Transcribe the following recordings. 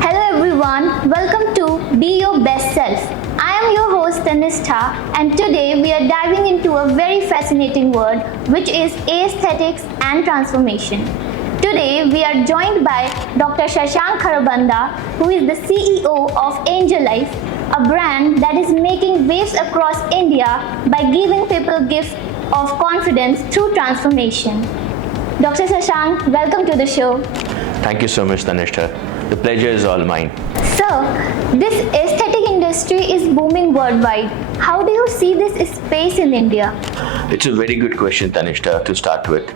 Hello everyone, welcome to Be Your Best Self. I am your host Tanistha, and today we are diving into a very fascinating word, which is aesthetics and transformation. Today we are joined by Dr. Shashank Kharabanda, who is the CEO of Angel Life, a brand that is making waves across India by giving people gift of confidence through transformation. Dr. Shashank, welcome to the show. Thank you so much, Tanisha. The pleasure is all mine. Sir, this aesthetic industry is booming worldwide. How do you see this space in India? It's a very good question, Tanisha, to start with.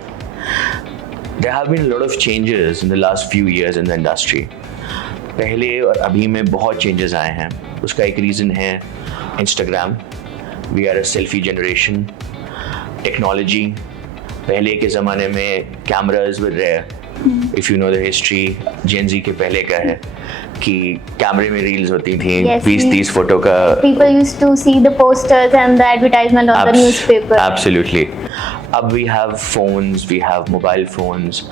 There have been a lot of changes in the last few years in the industry. पहले और अभी में बहुत changes आए हैं. उसका एक reason है Instagram. We are a selfie generation. Technology. पहले के ज़माने में cameras were rare. If you know the history, Gen Z के पहले का है कि कैमरे में रील्स होती थी 20-30 फोटो का. People used to see the posters and the advertisement on the newspaper. Absolutely. अब we have phones, we have mobile phones.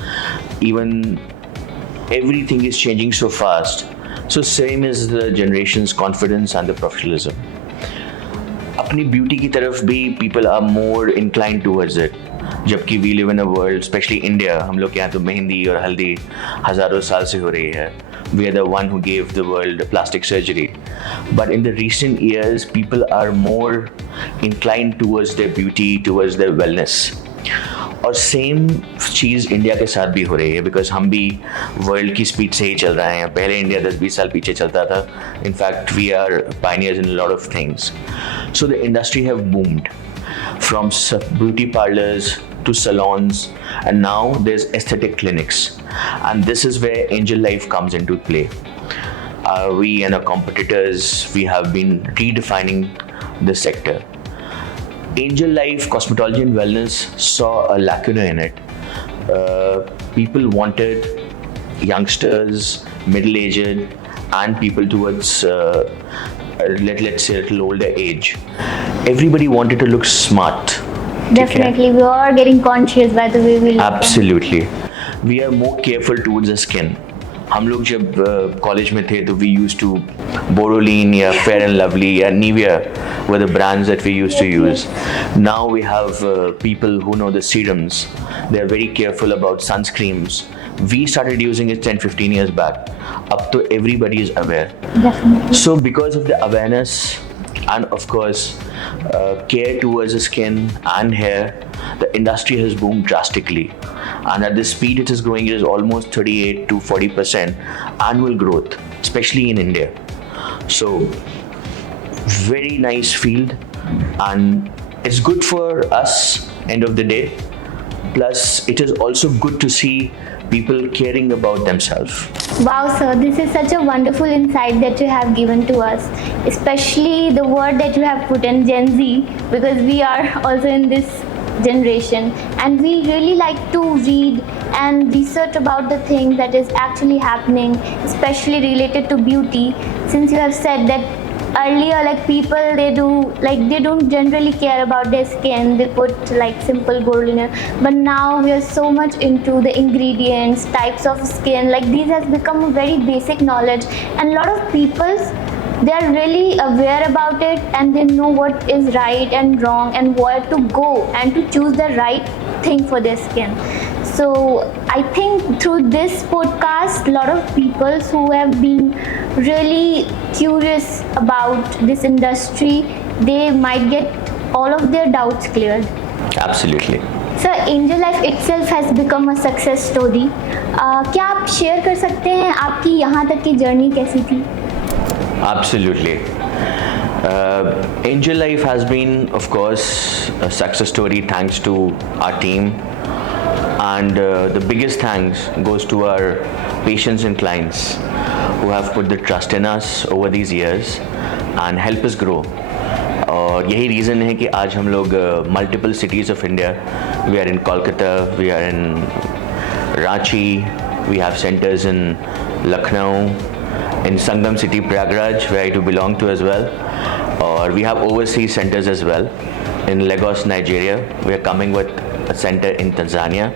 Even everything is changing so fast. So same is the generation's confidence and the professionalism. अपनी beauty की तरफ भी people are more inclined towards it. जबकि we live in a world, especially India, हम लोग के यहाँ तो मेहंदी और हल्दी हज़ारों साल से हो रही है. We are the one who gave the world plastic surgery. But in the recent years, people are more inclined towards their beauty, towards their wellness. और सेम चीज़ इंडिया के साथ भी हो रही है बिकॉज हम भी वर्ल्ड की स्पीड से ही चल रहे हैं. पहले इंडिया 10-20 साल पीछे चलता था. In fact we are pioneers in lot of things. So the industry have boomed from beauty parlors to salons, and now there's aesthetic clinics, and this is where Angel Life comes into play. We and our competitors, we have been redefining this sector. Angel Life Cosmetology and Wellness saw a lacuna in it. People wanted youngsters, middle-aged, and people towards let's say a little older age. Everybody wanted to look smart. Definitely, we are getting conscious by the way we look. Absolutely. We are more careful towards the skin. हम लोग जब college में थे तो we used to Borodin या Fair and Lovely या Nivea were the brands that we used to use. Now we have people who know the serums. They are very careful about sunscreens. We started using it 10-15 years back. Up to everybody is aware. Definitely. So because of the awareness and of course care towards the skin and hair, the industry has boomed drastically. And at the speed it is growing, it is almost 38 to 40% annual growth, especially in India. So very nice field, and it's good for us end of the day. Plus it is also good to see people caring about themselves. Wow, sir, this is such a wonderful insight that you have given to us, especially the word that you have put in Gen Z, because we are also in this generation and we really like to read and research about the things that is actually happening, especially related to beauty. Since you have said that earlier, like people, they don't generally care about their skin, they put like simple gold in it, but now we are so much into the ingredients, types of skin, like these has become a very basic knowledge, and a lot of people, they are really aware about it and they know what is right and wrong and where to go and to choose the right thing for their skin. So I think through this podcast, a lot of people who have been really curious about this industry, they might get all of their doubts cleared. Absolutely. Sir, Angel Life itself has become a success story. क्या आप share कर सकते हैं आपकी यहाँ तक की journey कैसी थी? Absolutely. Angel Life has been, of course, a success story thanks to our team. And the biggest thanks goes to our patients and clients who have put the trust in us over these years and help us grow. और यही reason है कि आज हम लोग multiple cities of India, we are in Kolkata, we are in Ranchi, we have centres in Lucknow, in Sangam City, Prayagraj, where I do belong to as well. Or we have overseas centers as well in Lagos, Nigeria. We are coming with a center in Tanzania.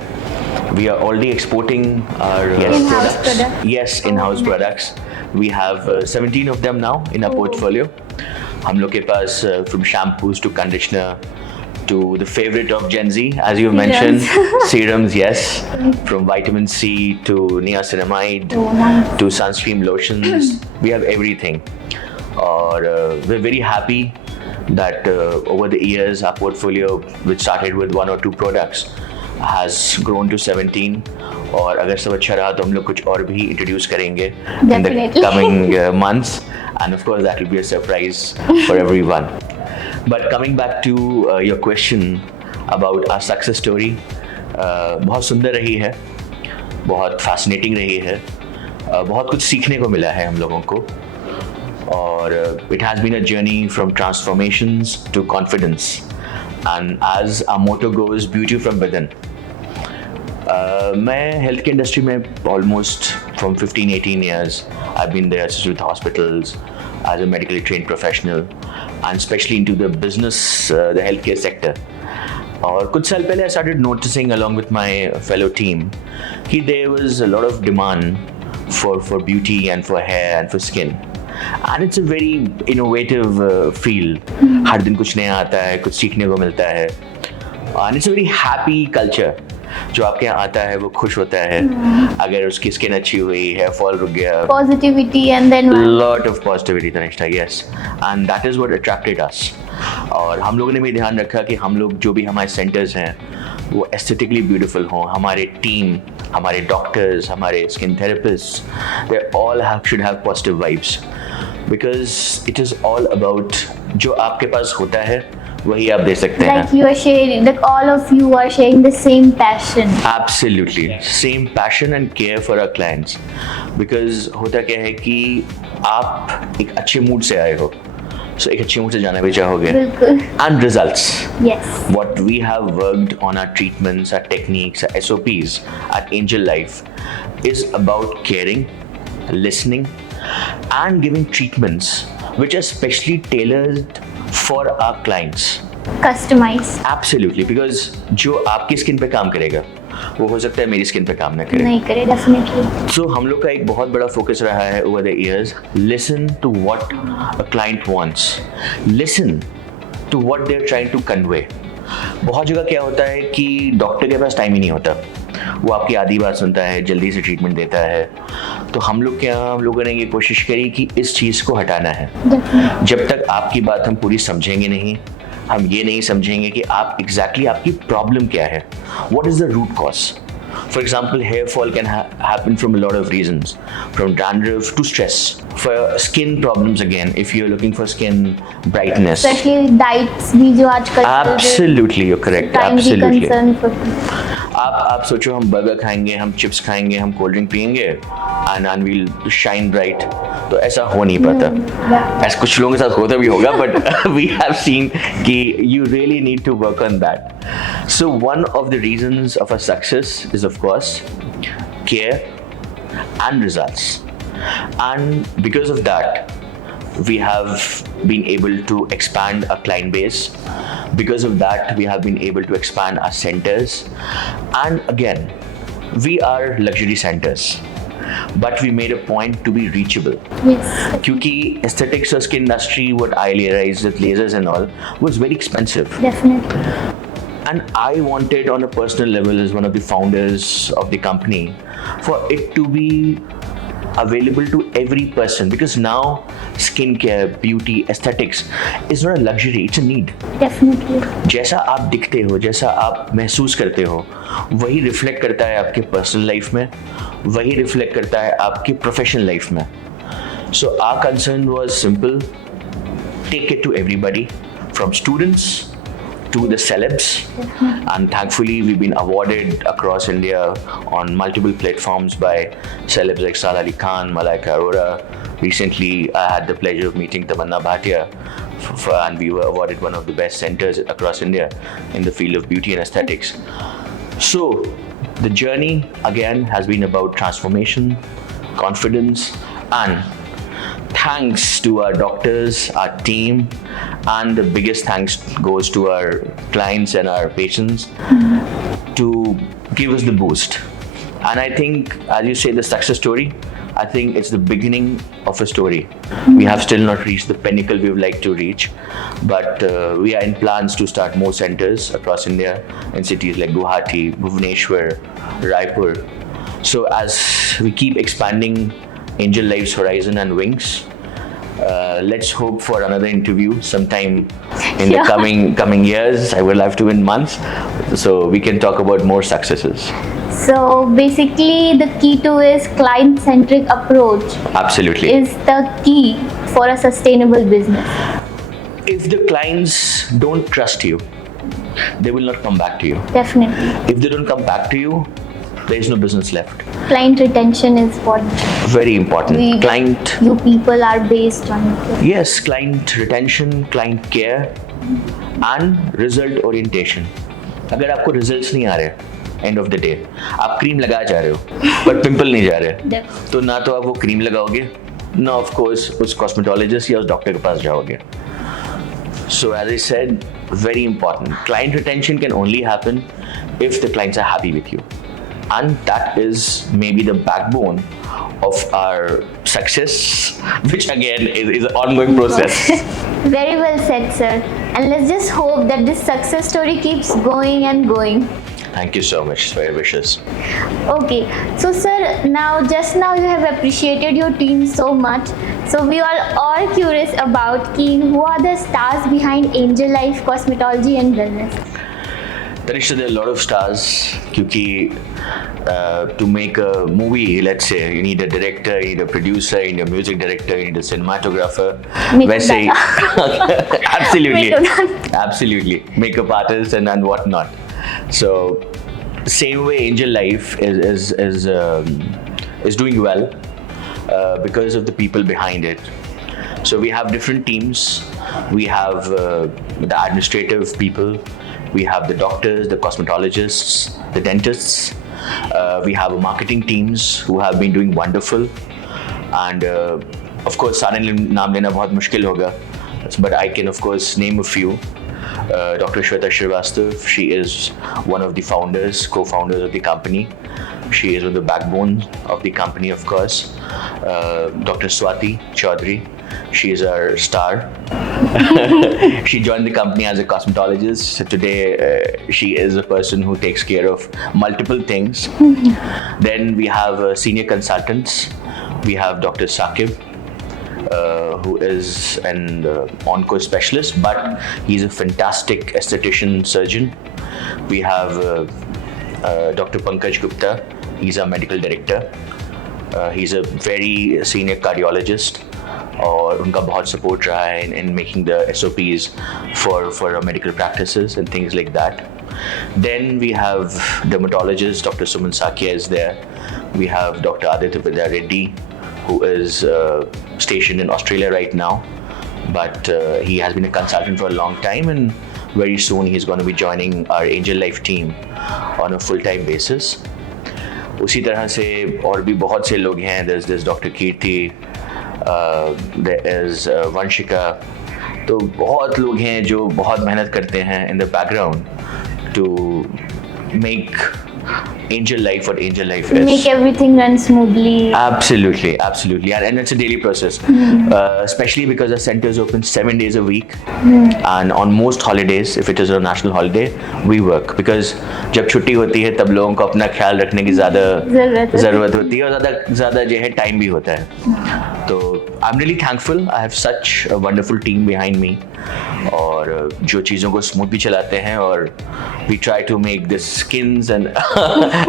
We are already exporting our In-house products. Yes, in-house nice. products. We have 17 of them now in our portfolio. हम लोग के पास from shampoos to conditioner to the favorite of Gen Z, as you mentioned, serums, yes, from vitamin C to niacinamide Nice. to sunscreen lotions. We have everything. Or we're very happy that over the years our portfolio, which started with 1 or 2 products, has grown to 17. और अगर सब अच्छा रहा तो हम लोग कुछ और भी introduce करेंगे in the Definitely. coming months, and of course that will be a surprise for everyone. But coming back to your question about our success story, बहुत सुंदर रही है, बहुत fascinating रही है, बहुत कुछ सीखने को मिला है हम लोगों को, और it has been a journey from transformations to confidence, and as our motto goes, beauty from within. मैं हेल्थ के इंडस्ट्री में almost from 15-18 years I've been there with hospitals as a medically trained professional and especially into the business, the healthcare sector. और कुछ साल पहले I started noticing along with my fellow team कि there was a lot of demand for beauty and for hair and for skin. And it's a very innovative field. हर दिन कुछ नया आता है, कुछ सीखने को मिलता है. And it's a very happy culture. जो आपके यहाँ आता है वो खुश होता है अगर उसकी स्किन अच्छी हुई, हेयर फॉल रुक गया. Positivity and then Lot of positivity, Tanishta, yes. And that is what attracted us. और हम लोगों ने भी ध्यान रखा कि हम लोग जो भी हमारे सेंटर्स हैं वो एस्थेटिकली ब्यूटीफुल हों. हमारे टीम, हमारे डॉक्टर्स, हमारे skin therapist, they all should have positive vibes, because it is all about जो आपके पास होता है वही आप दे सकते हैं. like you are sharing, like all of you are sharing the same passion. Absolutely, same passion and care for our clients. Because होता क्या है कि आप एक अच्छे मूड से आए हो, so एक अच्छे मूड से जाना भी चाहोगे. बिल्कुल. And results. Yes. What we have worked on our treatments, our techniques, our SOPs at Angel Life is about caring, listening, and giving treatments which are specially tailored for our clients. Customize. Absolutely, because जो आपकी skin पे काम करेगा वो हो सकता है मेरी स्किन पे काम ना करे. नहीं करे definitely. So हम लोग का एक बहुत बड़ा फोकस रहा है over the years. Listen to what a client wants. Listen to what they're trying to convey. बहुत जगह क्या होता है कि डॉक्टर के पास टाइम ही नहीं होता, वो आपकी आधी बात सुनता है, जल्दी से ट्रीटमेंट देता है. तो हम लोगों ने ये कोशिश करी कि इस चीज़ को हटाना है. Definitely. जब तक आपकी बात हम पूरी समझेंगे नहीं, हम ये नहीं समझेंगे कि आप एग्जैक्टली आपकी प्रॉब्लम क्या है. What is the root cause? For example, hair fall can happen from a lot of reasons, from dandruff to stress. For skin problems again, if you're looking for skin brightness. Especially diets भी जो आजकल Absolutely, you're correct. time की Absolutely. concern for आप सोचो हम burger खाएंगे, हम chips खाएंगे, हम कोल्ड ड्रिंक पियेंगे and we'll shine bright. तो ऐसा हो नहीं पाता. ऐसा कुछ लोगों के साथ होता भी होगा, but we have seen कि you really need to work on that. So one of the reasons of our success is of course care and results. And because of that, we have been able to expand our client base. Because of that, we have been able to expand our centers. And again, we are luxury centers, but we made a point to be reachable. Yes. क्योंकि aesthetics और skin industry, what I realized with lasers and all, was very expensive. Definitely. And I wanted on a personal level as one of the founders of the company for it to be available to every person, because now skincare, beauty, aesthetics is not a luxury, it's a need. Definitely. जैसा आप दिखते हो, जैसा आप महसूस करते हो, वही रिफ्लेक्ट करता है आपके पर्सनल लाइफ में, वही रिफ्लेक्ट करता है आपकी प्रोफेशनल लाइफ में. So our concern was simple: take it to everybody, from students to the celebs. And thankfully we've been awarded across India on multiple platforms by celebs like Sara Ali Khan, Malaika Arora. Recently I had the pleasure of meeting Tamanna Bhatia, and we were awarded one of the best centers across India in the field of beauty and aesthetics. So the journey again has been about transformation, confidence, and thanks to our doctors, our team, and the biggest thanks goes to our clients and our patients to give us the boost. And I think, as you say, the success story, I think it's the beginning of a story. We have still not reached the pinnacle we would like to reach, but we are in plans to start more centers across India in cities like Guwahati, Bhubaneswar, Raipur. So as we keep expanding Angel Life's horizon and wings, let's hope for another interview sometime in the coming years. I would love to in months, so we can talk about more successes. So basically, the key to is client-centric approach Absolutely. is the key for a sustainable business. If the clients don't trust you, they will not come back to you. Definitely. If they don't come back to you, there is no business left. Client retention is what Very important. you people are based on. Yes, client retention, client care, and result orientation. अगर आपको results नहीं आ रहे, end of the day, आप cream लगा जा रहे हो, पर pimple नहीं जा रहे, तो ना तो आप वो cream लगाओगे, ना of course उस cosmetologist या उस doctor के पास जाओगे. So as I said, very important. Client retention can only happen if the clients are happy with you. And that is maybe the backbone of our success, which again is an ongoing process. Very well said, sir. And let's just hope that this success story keeps going and going. Thank you so much for your wishes. Okay, so sir, just now you have appreciated your team so much. So we are all curious about who are the stars behind Angel Life Cosmetology and Wellness. Tanisha, there are a lot of stars because to make a movie, let's say, you need a director, you need a producer, you need a music director, you need a cinematographer. वैसे absolutely, makeup artist and whatnot. So, same way Angel Life is doing well because of the people behind it. So we have different teams. We have the administrative people. We have the doctors, the cosmetologists, the dentists. We have marketing teams who have been doing wonderful. And of course, सारे नाम लेना बहुत मुश्किल होगा. But I can of course name a few. Dr. Shweta Srivastava, she is one of the founders, co-founders of the company. She is on the backbone of the company, of course. Dr. Swati Chaudhary, she is our star. She joined the company as a cosmetologist. So today, she is a person who takes care of multiple things. Then we have senior consultants. We have Dr. Saqib, who is an onco specialist, but he's a fantastic esthetician surgeon. We have Dr. Pankaj Gupta. He's our medical director. He's a very senior cardiologist. और उनका बहुत support रहा है in making the SOPs for our medical practices and things like that. Then we have dermatologist Dr. Suman Sakia is there. We have Dr. Aditya Vidya Reddy, who is stationed in Australia right now, but he has been a consultant for a long time, and very soon he's going to be joining our Angel Life team on a full-time basis. उसी तरह से और भी बहुत से लोग हैं. There's Dr. Kirti, there is Vanshika. तो बहुत लोग हैं जो बहुत मेहनत करते हैं in the background to make Angel Life what Angel Life is. Make everything run smoothly. Absolutely. And it's a daily process, especially because the center is open 7 days a week, and on most holidays, if it is a national holiday, we work because जब छुट्टी होती है तब लोगों को अपना ख्याल रखने की ज़्यादा ज़रूरत होती है और ज़्यादा जो है टाइम भी होता है. तो I'm really thankful. I have such a wonderful team behind me, और जो चीज़ों को स्मूथ भी चलाते हैं, और we try to make the skins and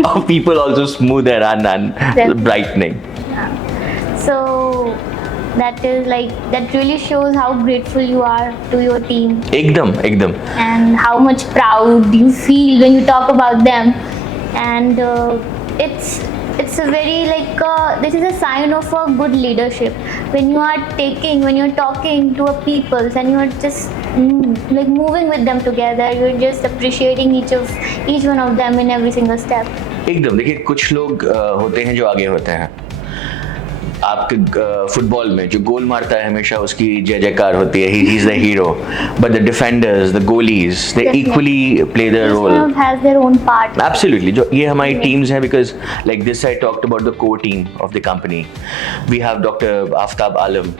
of people also smoother and brightening. So that really shows how grateful you are to your team. एकदम. And how much proud you feel when you talk about them. And it's a very this is a sign of a good leadership when you're talking to a people and you're just moving with them together. You're just appreciating each one of them in every single step. एकदम. देखिए, कुछ लोग होते हैं जो आगे होते हैं. आपके फुटबॉल में जो गोल मारता है हमेशा उसकी जय जयकार होती है, he is the hero, but the defenders, the goalies, they equally play the role. Each one has their own part. Absolutely. जो ये हमारी teams हैं, because like this I talked about the core team of the company. We have Dr. Aftab Alam.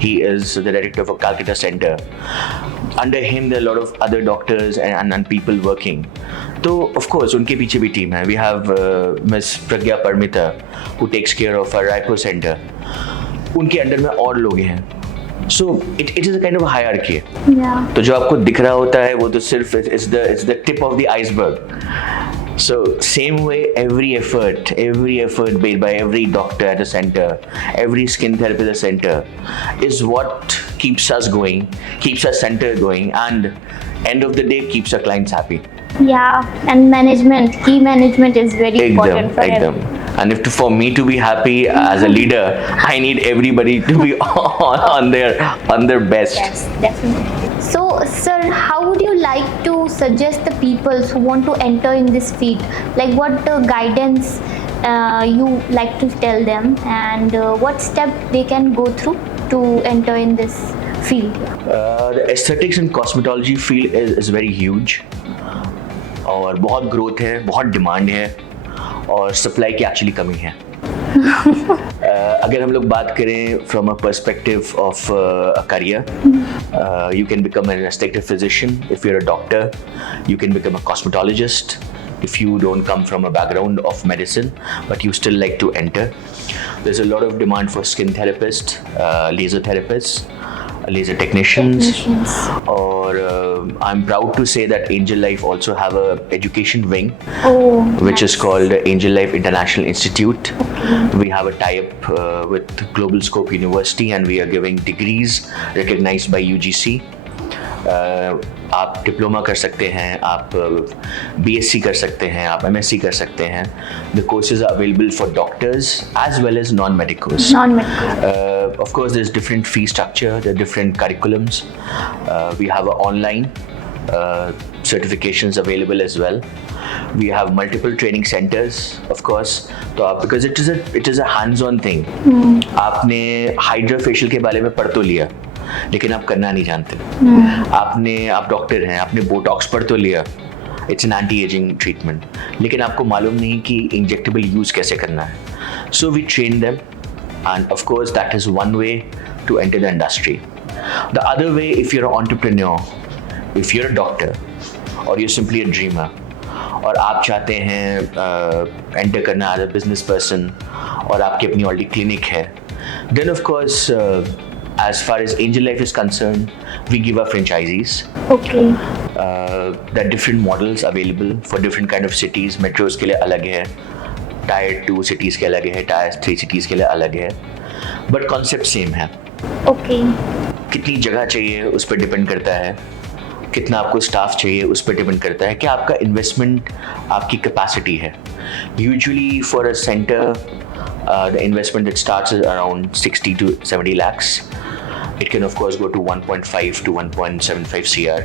He is the director for Calcutta Center. Under him there are a lot of other doctors and people working. तो of course उनके पीछे भी team है. We have Miss Pragya Parmita who takes care of our Raipur Center. उनके under में और लोग हैं. So it is a kind of a hierarchy. Yeah. तो जो आपको दिख रहा होता है वो तो सिर्फ it's the tip of the iceberg. So same way every effort made by every doctor at a center, every skin therapist at a center is what keeps us going, keeps our center going, and end of the day keeps our clients happy. Yeah, and key management is very important for Ekdam. And for me to be happy as a leader, I need everybody to be on their best. Yes, definitely. So, sir, how would you like to suggest the people who want to enter in this field? Like, what guidance you like to tell them, and what step they can go through to enter in this field? The aesthetics and cosmetology field is very huge. और बहुत growth है, बहुत demand है, और supply की actually कमी है. अगर हम लोग बात करें from a perspective of a career, you can become an aesthetic physician if you are a doctor, you can become a cosmetologist if you don't come from a background of medicine but you still like to enter. There's a lot of demand for skin therapists, laser therapists, laser technicians. Or I'm proud to say that Angel Life also have a education wing, which is called Angel Life International Institute. We have a tie-up with Global Scope University and we are giving degrees recognized by UGC. आप diploma कर सकते हैं, आप BSc कर सकते हैं, आप MSc कर सकते हैं. The courses are available for doctors as well as non-medicals. Of course, there's different fee structure, there are different curriculums. We have online certifications available as well. We have multiple training centers, of course. तो आप because it is a hands-on thing. आपने Hydra facial के बारे में पढ़ तो लिया, लेकिन आप करना नहीं जानते. आप डॉक्टर हैं, आपने बोटॉक्स पढ़ तो लिया, it's an anti ageing treatment, लेकिन आपको मालूम नहीं कि इंजेक्टेबल यूज कैसे करना है. So we train them and of course that is one way to enter the industry. The other way, if you are entrepreneur, if you are a doctor और you simply a dreamer और आप चाहते हैं enter करना as a business person और आपकी अपनी already clinic है, then of course as far as Angel Life is concerned, we give our franchisees. Okay. There are different models available for different kind of cities. Metros के लिए अलग है, Tier 2 cities के अलग है, Tier 3 cities के लिए अलग है, but concept same है. Okay. कितनी जगह चाहिए उस पर डिपेंड करता है, कितना आपको स्टाफ चाहिए उस पर डिपेंड करता है, कि आपका इन्वेस्टमेंट, आपकी कैपेसिटी है. Usually for a center, the investment that starts is around 60 to 70 lakhs. It can of course go to 1.5 to 1.75 CR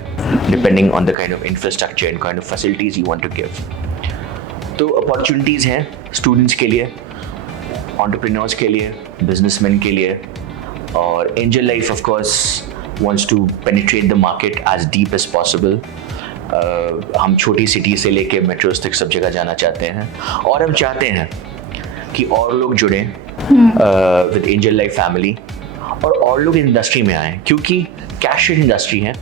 depending on the kind of infrastructure and kind of facilities you want to give. तो opportunities हैं students के लिए, entrepreneurs के लिए, businessmen के लिए, और Angel Life of course wants to penetrate the market as deep as possible. हम छोटी सिटी से लेके मेट्रोस तक सब जगह जाना चाहते हैं, और हम चाहते हैं कि और लोग जुड़ें विद एंजल लाइफ फैमिली और लोग इंडस्ट्री में आए, क्योंकि कैश रिच इंडस्ट्री है.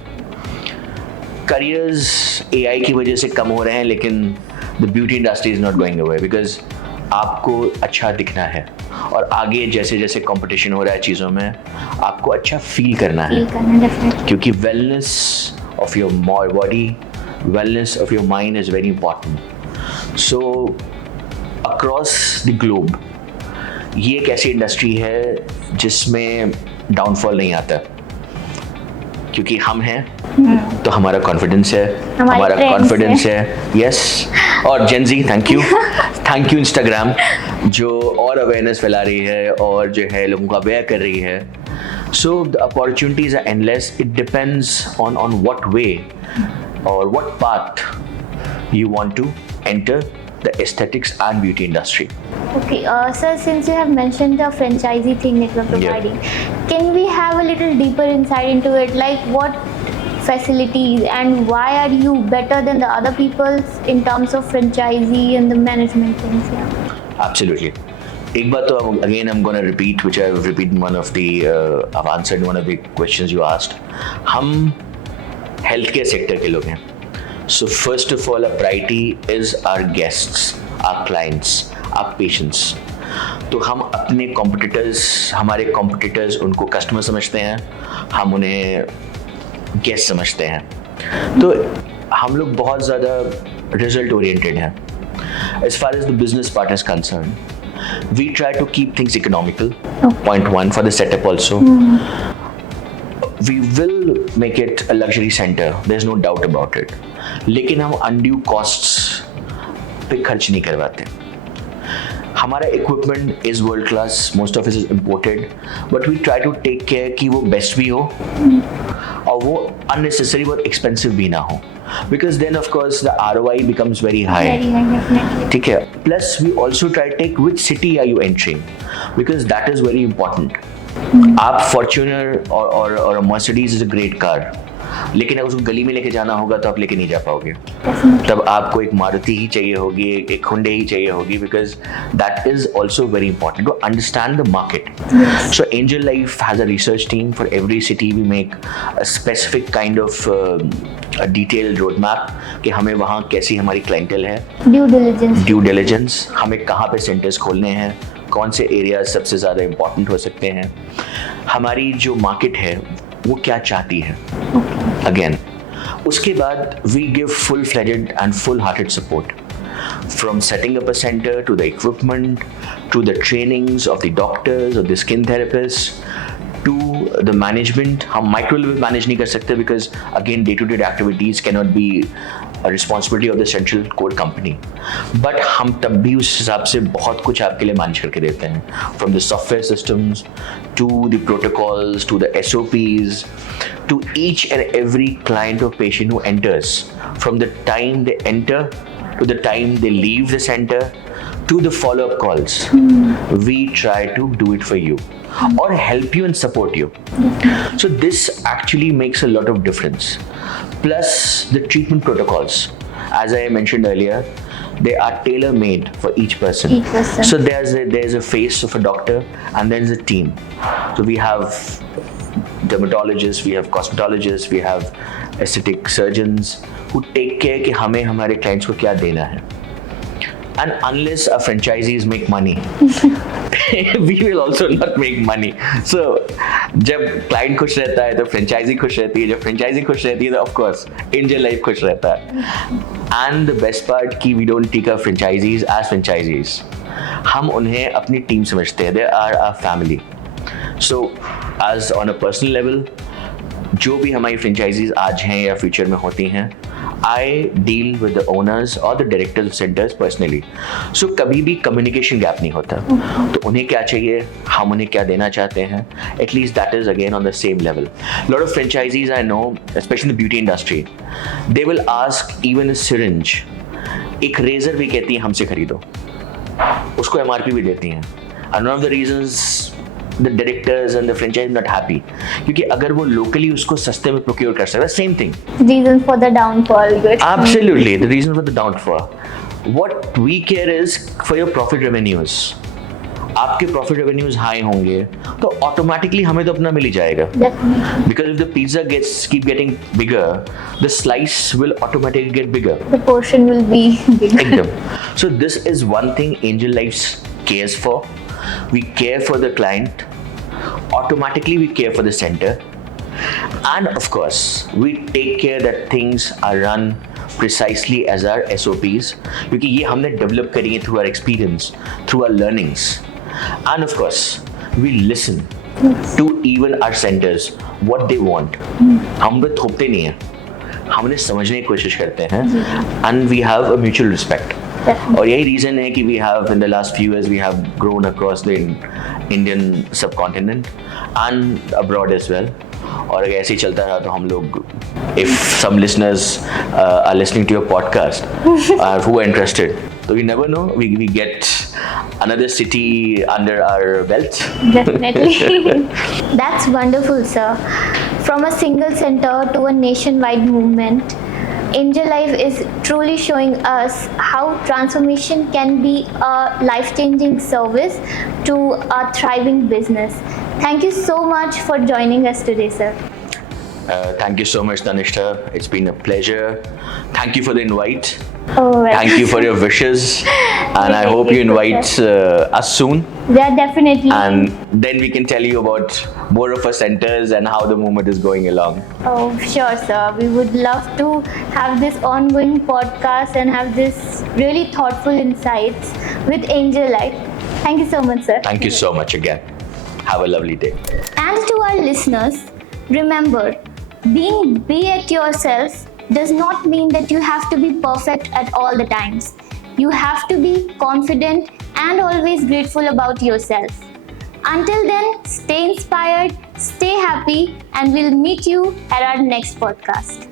करियर्स AI की वजह से कम हो रहे हैं, लेकिन the beauty industry is not going away, because आपको अच्छा दिखना है और आगे जैसे जैसे कंपटीशन हो रहा है चीज़ों में, आपको अच्छा फील करना है, क्योंकि wellness of your body, wellness of your mind is very important. So across the globe ये एक ऐसी इंडस्ट्री है जिसमें डाउनफॉल नहीं आता, क्योंकि हम हैं तो हमारा कॉन्फिडेंस है, हमारा कॉन्फिडेंस है. यस. और जेनजी, थैंक यू इंस्टाग्राम, जो और अवेयरनेस फैला रही है और जो है लोगों को अवेयर कर रही है. So the opportunities are endless. It depends on what way और what path you want to enter the aesthetics and beauty industry. Okay, sir, since you have mentioned the franchisee thing that you're providing, can we have a little deeper insight into it? Like what facilities and why are you better than the other people in terms of franchisee and the management things? Yeah. Absolutely. एक बात तो again I'm going to repeat, which I've repeated in one of the I've answered one of the questions you asked. हम healthcare sector के लोग हैं. So first of all, our priority is our guests, our clients, our patients. तो हम अपने competitors, हमारे competitors उनको customer समझते हैं, हम उन्हें guest समझते हैं. तो हम लोग बहुत ज़्यादा result oriented हैं. As far as the business part is concerned, we try to keep things economical. Point one for the setup also. We will make it a luxury center. There's no doubt about it. लेकिन हम undue costs पे खर्च नहीं करवाते. हमारा equipment is world class. Most of it is imported, but we try to take care कि वो best भी हो और वो unnecessary बहुत expensive भी ना हो. Because then of course the ROI becomes very high. Very high, definitely. ठीक है. Plus we also try to take which city are you entering, because that is very important. आप Fortuner और Mercedes is a great car, लेकिन अगर उसको गली में लेके जाना होगा तो आप लेके नहीं जा पाओगे. तब आपको एक मारुति ही चाहिए होगी, एक Hyundai ही चाहिए होगी, because that is also very important to understand the market. Yes. So Angel Life has a research team for every city. We make a specific kind of a detailed roadmap कि हमें वहाँ कैसी हमारी clientele है. Due diligence. हमें कहाँ पे centers खोलने हैं, कौन से एरिया सबसे ज़्यादा इम्पॉर्टेंट हो सकते हैं, हमारी जो मार्केट है वो क्या चाहती है. अगेन उसके बाद we give full fledged and full hearted support, from setting up a centre to the equipment to the trainings of the doctors और the skin therapist to the management. हम माइक्रो लेवल मैनेज नहीं कर सकते, because again day to day activities cannot be responsibility of the central core company, but हम तब भी उस हिसाब से बहुत कुछ आपके लिए मैनेज करके देते हैं, from the software systems to the protocols to the SOPs to each and every client or patient who enters, from the time they enter to the time they leave the center to the follow-up calls. We try to do it for you or help you and support you. So this actually makes a lot of difference. Plus the treatment protocols, as I mentioned earlier, they are tailor-made for each person. So there's a face of a doctor and there's a team. So we have dermatologists, we have cosmetologists, we have aesthetic surgeons who take care कि हमें हमारे clients को क्या देना है. And unless our franchisees make money, we will also not make money. So जब client खुश रहता है तो franchisee खुश रहती है, जब franchisee खुश रहती है तो of course Angel Life खुश रहता है. And the best part कि we don't take our franchisees as franchisees. हम उन्हें अपनी team समझते हैं. They are our family. So as on a personal level, जो भी हमारी franchisees आज हैं या future में होती हैं, I deal with the owners or the directors of centers personally. So कभी भी communication gap नहीं होता. तो उन्हें क्या चाहिए, हम उन्हें क्या देना चाहते हैं, at least that is again on the same level. A lot of franchisees I know, especially in the beauty industry, they will ask even a syringe. एक razor भी कहती है हमसे खरीदो, उसको MRP भी देती हैं. And one of the reasons the directors and the franchise not happy, क्योंकि अगर वो locally उसको सस्ते में procure कर सकता है, same thing. Reason for the downfall. Good. Absolutely, the reason for the downfall. What we care is for your profit revenues. आपके profit revenues high होंगे तो automatically हमें तो अपना मिल ही जाएगा. Definitely. Because if the pizza keep getting bigger, the slice will automatically get bigger. The portion will be bigger. एकदम. So this is one thing Angel Life cares for. We care for the client. Automatically we care for the center. And of course, we take care that things are run precisely as our SOPs, क्योंकि ये हमने develop करी है through our experience, through our learnings. And of course, we listen to even our centers, what they want. हम लोग थोपते नहीं हैं, हम उन्हें समझने की कोशिश करते हैं. And we have a mutual respect. और यही रीज़न है कि we have in the last few years we have grown across the Indian subcontinent and abroad as well. और अगर ऐसे ही चलता रहा तो हम लोग, if some listeners are listening to your podcast who are interested, So you never know. We get another city under our belt. Definitely. That's wonderful, sir. From a single center to a nationwide movement, Angel Life is truly showing us how transformation can be a life-changing service to a thriving business. Thank you so much for joining us today, sir. Thank you so much, Tanishta. It's been a pleasure. Thank you for the invite. Oh, well. Thank you for your wishes. And I hope you invite us soon. Yeah, definitely. And then we can tell you about more of our centers and how the movement is going along. Oh, sure, sir. We would love to have this ongoing podcast and have this really thoughtful insights with Angel Life. Thank you so much, sir. Thank you so much again. Have a lovely day. And to our listeners, remember, be at yourself does not mean that you have to be perfect at all the times. You have to be confident and always grateful about yourself. Until then, stay inspired, stay happy, and we'll meet you at our next podcast.